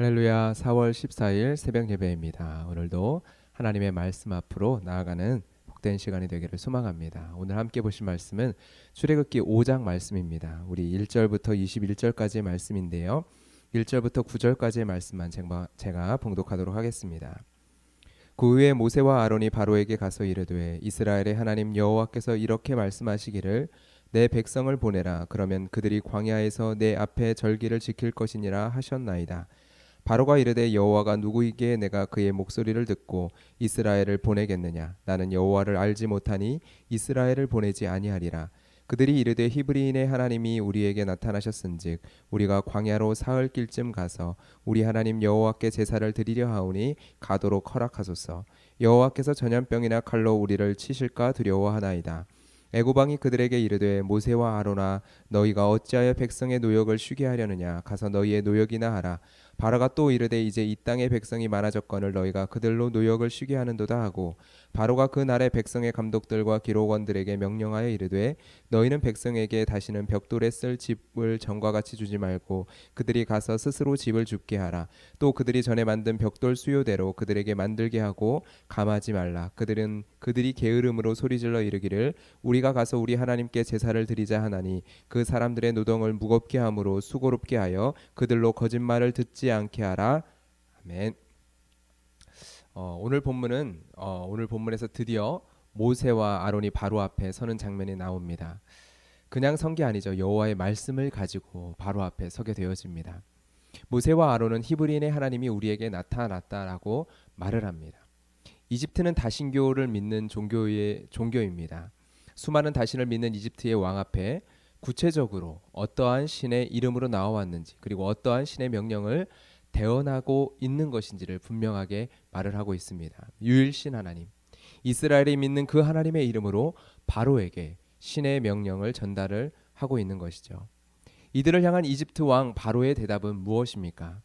할렐루야. 4월 14일 새벽 예배입니다. 오늘도 하나님의 말씀 앞으로 나아가는 복된 시간이 되기를 소망합니다. 오늘 함께 보실 말씀은 출애굽기 5장 말씀입니다. 우리 1절부터 21절까지의 말씀인데요. 1절부터 9절까지의 말씀만 제가 봉독하도록 하겠습니다. 그 후에 모세와 아론이 바로에게 가서 이르되 이스라엘의 하나님 여호와께서 이렇게 말씀하시기를 내 백성을 보내라. 그러면 그들이 광야에서 내 앞에 절기를 지킬 것이니라 하셨나이다. 바로가 이르되 여호와가 누구이기에 내가 그의 목소리를 듣고 이스라엘을 보내겠느냐. 나는 여호와를 알지 못하니 이스라엘을 보내지 아니하리라. 그들이 이르되 히브리인의 하나님이 우리에게 나타나셨은즉 우리가 광야로 사흘 길쯤 가서 우리 하나님 여호와께 제사를 드리려 하오니 가도록 허락하소서. 여호와께서 전염병이나 칼로 우리를 치실까 두려워하나이다. 애고방이 그들에게 이르되 모세와 아론아 너희가 어찌하여 백성의 노역을 쉬게 하려느냐. 가서 너희의 노역이나 하라. 바로가 또 이르되 이제 이 땅의 백성이 많아졌거늘 너희가 그들로 노역을 쉬게 하는도다 하고 바로가 그 날에 백성의 감독들과 기록원들에게 명령하여 이르되 너희는 백성에게 다시는 벽돌에 쓸 집을 전과 같이 주지 말고 그들이 가서 스스로 집을 줍게 하라. 또 그들이 전에 만든 벽돌 수요대로 그들에게 만들게 하고 감하지 말라. 그들이 게으름으로 소리질러 이르기를 우리가 가서 우리 하나님께 제사를 드리자 하나니 그 사람들의 노동을 무겁게 함으로 수고롭게 하여 그들로 거짓말을 듣지 않게 하라. 아멘. 오늘 본문에서 드디어 모세와 아론이 바로 앞에 서는 장면이 나옵니다. 그냥 선 게 아니죠. 여호와의 말씀을 가지고 바로 앞에 서게 되어집니다. 모세와 아론은 히브리인의 하나님이 우리에게 나타났다라고 말을 합니다. 이집트는 다신교를 믿는 종교입니다. 수많은 다신을 믿는 이집트의 왕 앞에 구체적으로 어떠한 신의 이름으로 나와왔는지 그리고 어떠한 신의 명령을 대언하고 있는 것인지를 분명하게 말을 하고 있습니다. 유일신 하나님, 이스라엘이 믿는 그 하나님의 이름으로 바로에게 신의 명령을 전달을 하고 있는 것이죠. 이들을 향한 이집트 왕 바로의 대답은 무엇입니까?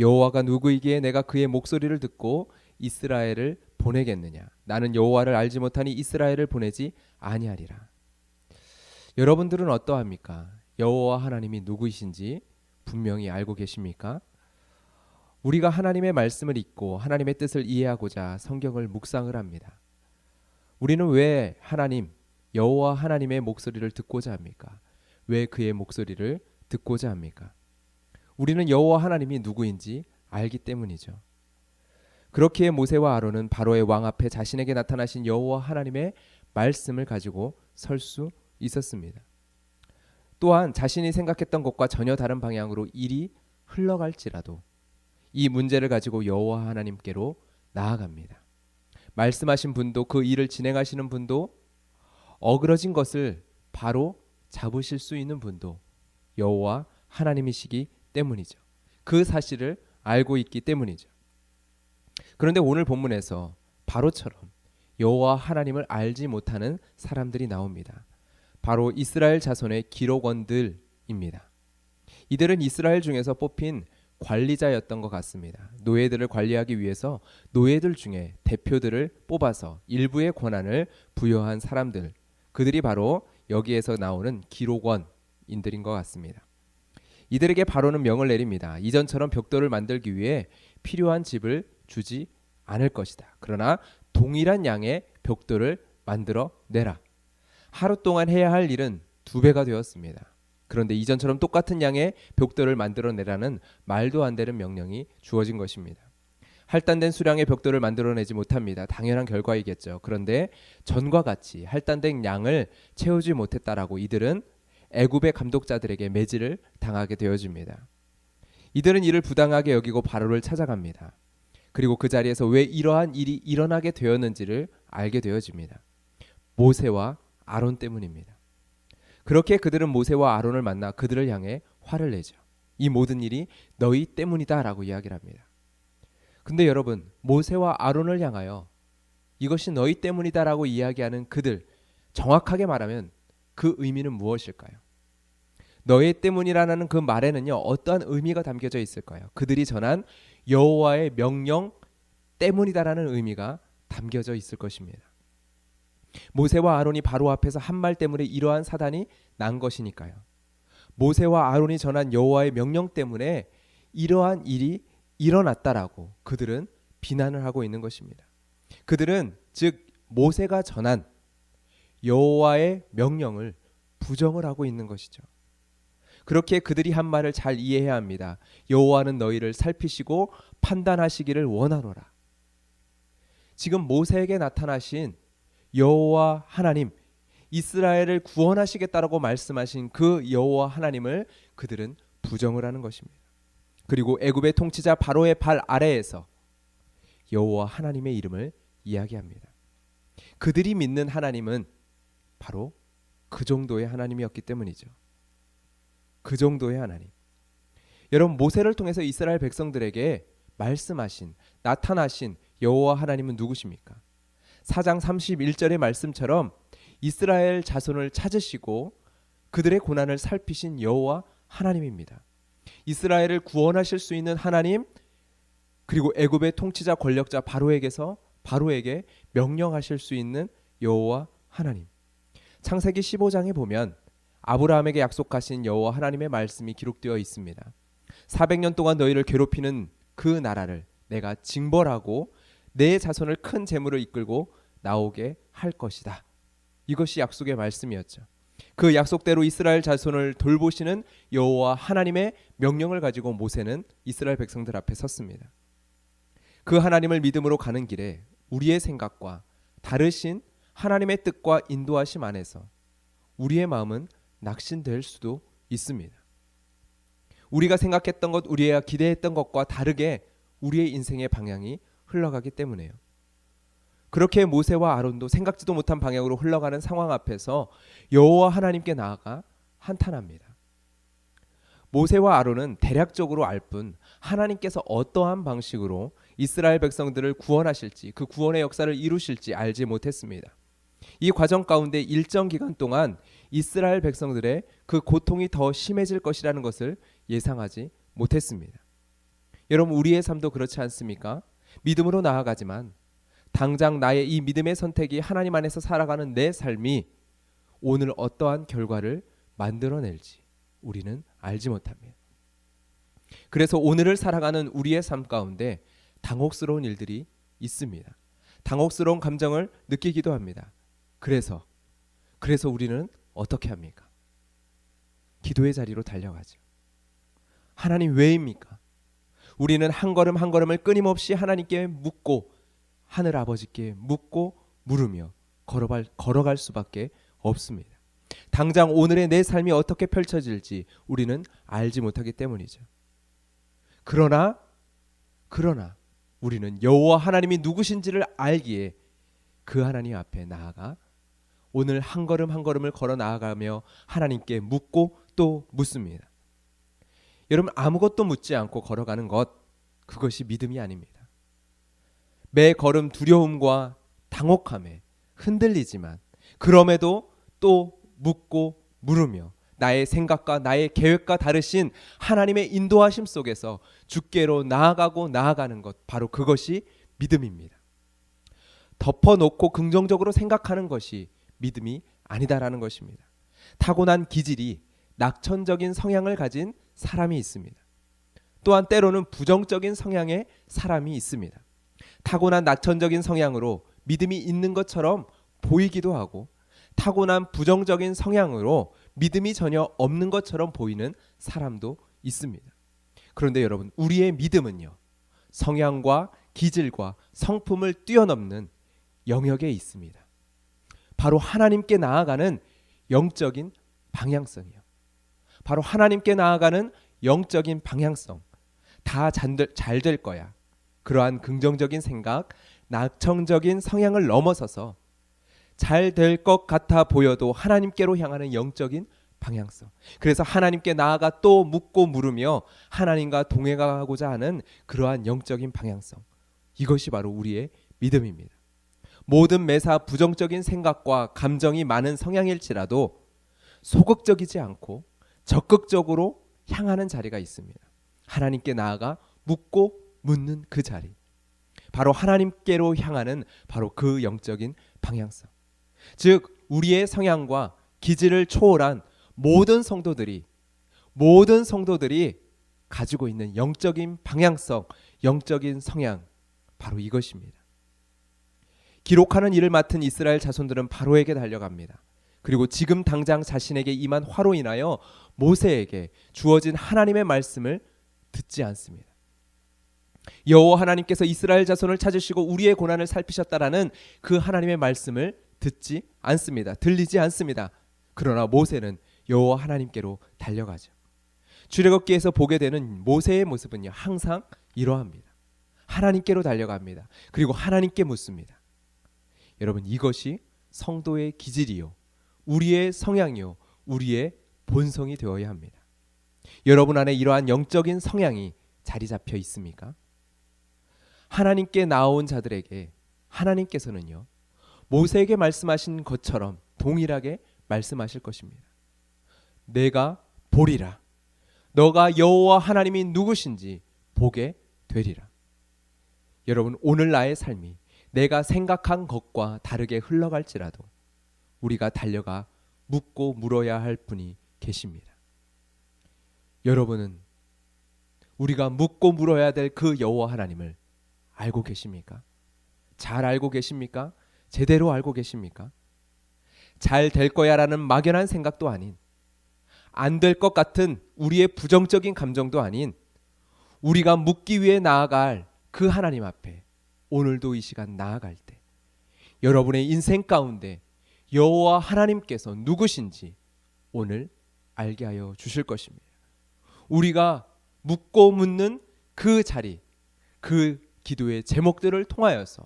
여호와가 누구이기에 내가 그의 목소리를 듣고 이스라엘을 보내겠느냐. 나는 여호와를 알지 못하니 이스라엘을 보내지 아니하리라. 여러분들은 어떠합니까? 여호와 하나님이 누구이신지 분명히 알고 계십니까? 우리가 하나님의 말씀을 읽고 하나님의 뜻을 이해하고자 성경을 묵상을 합니다. 우리는 왜 여호와 하나님의 목소리를 듣고자 합니까? 왜 그의 목소리를 듣고자 합니까? 우리는 여호와 하나님이 누구인지 알기 때문이죠. 그렇기에 모세와 아론은 바로의 왕 앞에 자신에게 나타나신 여호와 하나님의 말씀을 가지고 설 수 있었습니다. 또한 자신이 생각했던 것과 전혀 다른 방향으로 일이 흘러갈지라도 이 문제를 가지고 여호와 하나님께로 나아갑니다. 말씀하신 분도 그 일을 진행하시는 분도 어그러진 것을 바로 잡으실 수 있는 분도 여호와 하나님이시기 때문이죠. 그 사실을 알고 있기 때문이죠. 그런데 오늘 본문에서 바로처럼 여호와 하나님을 알지 못하는 사람들이 나옵니다. 바로 이스라엘 자손의 기록원들입니다. 이들은 이스라엘 중에서 뽑힌 관리자였던 것 같습니다. 노예들을 관리하기 위해서 노예들 중에 대표들을 뽑아서 일부의 권한을 부여한 사람들, 그들이 바로 여기에서 나오는 기록원인들인 것 같습니다. 이들에게 바로는 명을 내립니다. 이전처럼 벽돌을 만들기 위해 필요한 집을 주지 않을 것이다. 그러나 동일한 양의 벽돌을 만들어 내라. 하루 동안 해야 할 일은 2배가 되었습니다. 그런데 이전처럼 똑같은 양의 벽돌을 만들어내라는 말도 안 되는 명령이 주어진 것입니다. 할당된 수량의 벽돌을 만들어내지 못합니다. 당연한 결과이겠죠. 그런데 전과 같이 할당된 양을 채우지 못했다라고 이들은 애굽의 감독자들에게 매질을 당하게 되어집니다. 이들은 이를 부당하게 여기고 바로를 찾아갑니다. 그리고 그 자리에서 왜 이러한 일이 일어나게 되었는지를 알게 되어집니다. 모세와 아론 때문입니다. 그렇게 그들은 모세와 아론을 만나 그들을 향해 화를 내죠. 이 모든 일이 너희 때문이다 라고 이야기를 합니다. 근데 여러분, 모세와 아론을 향하여 이것이 너희 때문이다 라고 이야기하는 그들, 정확하게 말하면 그 의미는 무엇일까요? 너희 때문이라는 그 말에는요, 어떠한 의미가 담겨져 있을까요? 그들이 전한 여호와의 명령 때문이다라는 의미가 담겨져 있을 것입니다. 모세와 아론이 바로 앞에서 한 말 때문에 이러한 사단이 난 것이니까요. 모세와 아론이 전한 여호와의 명령 때문에 이러한 일이 일어났다라고 그들은 비난을 하고 있는 것입니다. 그들은 즉 모세가 전한 여호와의 명령을 부정을 하고 있는 것이죠. 그렇게 그들이 한 말을 잘 이해해야 합니다. 여호와는 너희를 살피시고 판단하시기를 원하노라. 지금 모세에게 나타나신 여호와 하나님, 이스라엘을 구원하시겠다라고 말씀하신 그 여호와 하나님을 그들은 부정을 하는 것입니다. 그리고 애굽의 통치자 바로의 발 아래에서 여호와 하나님의 이름을 이야기합니다. 그들이 믿는 하나님은 바로 그 정도의 하나님이었기 때문이죠. 그 정도의 하나님. 여러분, 모세를 통해서 이스라엘 백성들에게 말씀하신, 나타나신 여호와 하나님은 누구십니까? 4장 31절의 말씀처럼 이스라엘 자손을 찾으시고 그들의 고난을 살피신 여호와 하나님입니다. 이스라엘을 구원하실 수 있는 하나님, 그리고 애굽의 통치자 권력자 바로에게 명령하실 수 있는 여호와 하나님. 창세기 15장에 보면 아브라함에게 약속하신 여호와 하나님의 말씀이 기록되어 있습니다. 400년 동안 너희를 괴롭히는 그 나라를 내가 징벌하고 내 자손을 큰 재물을 이끌고 나오게 할 것이다. 이것이 약속의 말씀이었죠. 그 약속대로 이스라엘 자손을 돌보시는 여호와 하나님의 명령을 가지고 모세는 이스라엘 백성들 앞에 섰습니다. 그 하나님을 믿음으로 가는 길에 우리의 생각과 다르신 하나님의 뜻과 인도하심 안에서 우리의 마음은 낙심될 수도 있습니다. 우리가 생각했던 것, 우리가 기대했던 것과 다르게 우리의 인생의 방향이 흘러가기 때문에요. 그렇게 모세와 아론도 생각지도 못한 방향으로 흘러가는 상황 앞에서 여호와 하나님께 나아가 한탄합니다. 모세와 아론은 대략적으로 알 뿐 하나님께서 어떠한 방식으로 이스라엘 백성들을 구원하실지, 그 구원의 역사를 이루실지 알지 못했습니다. 이 과정 가운데 일정 기간 동안 이스라엘 백성들의 그 고통이 더 심해질 것이라는 것을 예상하지 못했습니다. 여러분, 우리의 삶도 그렇지 않습니까? 믿음으로 나아가지만 당장 나의 이 믿음의 선택이 하나님 안에서 살아가는 내 삶이 오늘 어떠한 결과를 만들어낼지 우리는 알지 못합니다. 그래서 오늘을 살아가는 우리의 삶 가운데 당혹스러운 일들이 있습니다. 당혹스러운 감정을 느끼기도 합니다. 그래서 우리는 어떻게 합니까? 기도의 자리로 달려가죠. 하나님 왜입니까? 우리는 한 걸음 한 걸음을 끊임없이 하나님께 묻고 하늘 아버지께 묻고 물으며 걸어갈 수밖에 없습니다. 당장 오늘의 내 삶이 어떻게 펼쳐질지 우리는 알지 못하기 때문이죠. 그러나 우리는 여호와 하나님이 누구신지를 알기에 그 하나님 앞에 나아가 오늘 한 걸음 한 걸음을 걸어 나아가며 하나님께 묻고 또 묻습니다. 여러분, 아무것도 묻지 않고 걸어가는 것, 그것이 믿음이 아닙니다. 매 걸음 두려움과 당혹함에 흔들리지만 그럼에도 또 묻고 물으며 나의 생각과 나의 계획과 다르신 하나님의 인도하심 속에서 주께로 나아가는 것, 바로 그것이 믿음입니다. 덮어놓고 긍정적으로 생각하는 것이 믿음이 아니다라는 것입니다. 타고난 기질이 낙천적인 성향을 가진 사람이 있습니다. 또한 때로는 부정적인 성향의 사람이 있습니다. 타고난 낙천적인 성향으로 믿음이 있는 것처럼 보이기도 하고 타고난 부정적인 성향으로 믿음이 전혀 없는 것처럼 보이는 사람도 있습니다. 그런데 여러분, 우리의 믿음은요, 성향과 기질과 성품을 뛰어넘는 영역에 있습니다. 바로 하나님께 나아가는 영적인 방향성이요. 바로 하나님께 나아가는 영적인 방향성. 다 잘 될 거야. 그러한 긍정적인 생각, 낙천적인 성향을 넘어서서 잘 될 것 같아 보여도 하나님께로 향하는 영적인 방향성. 그래서 하나님께 나아가 또 묻고 물으며 하나님과 동행하고자 하는 그러한 영적인 방향성. 이것이 바로 우리의 믿음입니다. 모든 매사 부정적인 생각과 감정이 많은 성향일지라도 소극적이지 않고 적극적으로 향하는 자리가 있습니다. 하나님께 나아가 묻고 묻는 그 자리. 바로 하나님께로 향하는 바로 그 영적인 방향성. 즉 우리의 성향과 기질을 초월한 모든 성도들이 가지고 있는 영적인 방향성, 영적인 성향, 바로 이것입니다. 기록하는 일을 맡은 이스라엘 자손들은 바로에게 달려갑니다. 그리고 지금 당장 자신에게 임한 화로 인하여 모세에게 주어진 하나님의 말씀을 듣지 않습니다. 여호와 하나님께서 이스라엘 자손을 찾으시고 우리의 고난을 살피셨다라는 그 하나님의 말씀을 듣지 않습니다. 들리지 않습니다. 그러나 모세는 여호와 하나님께로 달려가죠. 출애굽기에서 보게 되는 모세의 모습은요, 항상 이러합니다. 하나님께로 달려갑니다. 그리고 하나님께 묻습니다. 여러분, 이것이 성도의 기질이요, 우리의 성향이요, 우리의 본성이 되어야 합니다. 여러분 안에 이러한 영적인 성향이 자리 잡혀 있습니까? 하나님께 나아온 자들에게 하나님께서는요, 모세에게 말씀하신 것처럼 동일하게 말씀하실 것입니다. 내가 보리라. 너가 여호와 하나님이 누구신지 보게 되리라. 여러분, 오늘 나의 삶이 내가 생각한 것과 다르게 흘러갈지라도 우리가 달려가 묻고 물어야 할 분이 계십니다. 여러분은 우리가 묻고 물어야 될 그 여호와 하나님을 알고 계십니까? 잘 알고 계십니까? 제대로 알고 계십니까? 잘 될 거야 라는 막연한 생각도 아닌, 안 될 것 같은 우리의 부정적인 감정도 아닌, 우리가 묻기 위해 나아갈 그 하나님 앞에 오늘도 이 시간 나아갈 때 여러분의 인생 가운데 여호와 하나님께서 누구신지 오늘 알게 하여 주실 것입니다. 우리가 묻고 묻는 그 자리, 그 기도의 제목들을 통하여서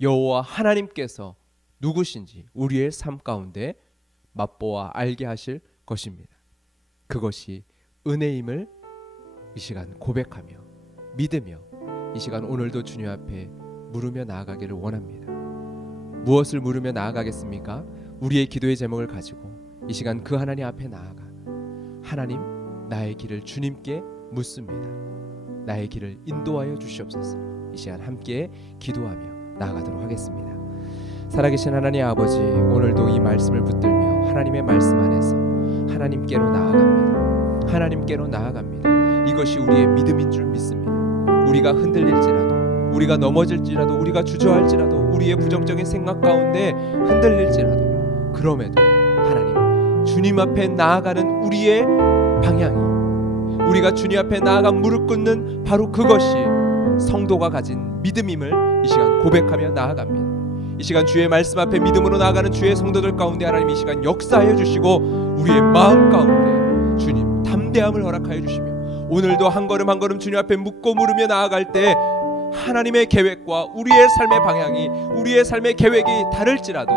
여호와 하나님께서 누구신지 우리의 삶 가운데 맛보아 알게 하실 것입니다. 그것이 은혜임을 이 시간 고백하며 믿으며 이 시간 오늘도 주님 앞에 물으며 나아가기를 원합니다. 무엇을 물으며 나아가겠습니까? 우리의 기도의 제목을 가지고 이 시간 그 하나님 앞에 나아가, 하나님, 나의 길을 주님께 묻습니다. 나의 길을 인도하여 주시옵소서. 이 시간 함께 기도하며 나아가도록 하겠습니다. 살아계신 하나님 아버지, 오늘도 이 말씀을 붙들며 하나님의 말씀 안에서 하나님께로 나아갑니다. 하나님께로 나아갑니다. 이것이 우리의 믿음인 줄 믿습니다. 우리가 흔들릴지라도, 우리가 넘어질지라도, 우리가 주저할지라도, 우리의 부정적인 생각 가운데 흔들릴지라도, 그럼에도 하나님, 주님 앞에 나아가는 우리의 방향이, 우리가 주님 앞에 나아가 무릎 꿇는 바로 그것이 성도가 가진 믿음임을 이 시간 고백하며 나아갑니다. 이 시간 주의 말씀 앞에 믿음으로 나아가는 주의 성도들 가운데 하나님 이 시간 역사하여 주시고 우리의 마음 가운데 주님 담대함을 허락하여 주시며 오늘도 한 걸음 한 걸음 주님 앞에 묻고 물으며 나아갈 때 하나님의 계획과 우리의 삶의 방향이, 우리의 삶의 계획이 다를지라도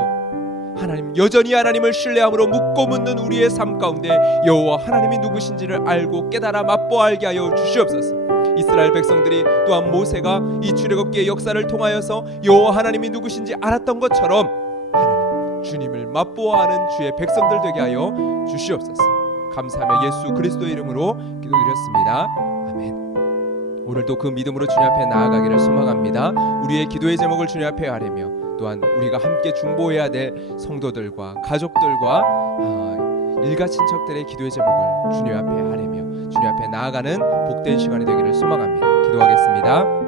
하나님 여전히 하나님을 신뢰함으로 묻고 묻는 우리의 삶 가운데 여호와 하나님이 누구신지를 알고 깨달아 맛보아 알게 하여 주시옵소서. 이스라엘 백성들이 또한 모세가 이 출애굽기의 역사를 통하여서 여호와 하나님이 누구신지 알았던 것처럼 하나님 주님을 맛보아하는 주의 백성들 되게 하여 주시옵소서. 감사하며 예수 그리스도의 이름으로 기도드렸습니다. 아멘. 오늘도 그 믿음으로 주님 앞에 나아가기를 소망합니다. 우리의 기도의 제목을 주님 앞에 아뢰며 또한 우리가 함께 중보해야 될 성도들과 가족들과 일가 친척들의 기도의 제목을 주님 앞에 아뢰며 주님 앞에 나아가는 복된 시간이 되기를 소망합니다. 기도하겠습니다.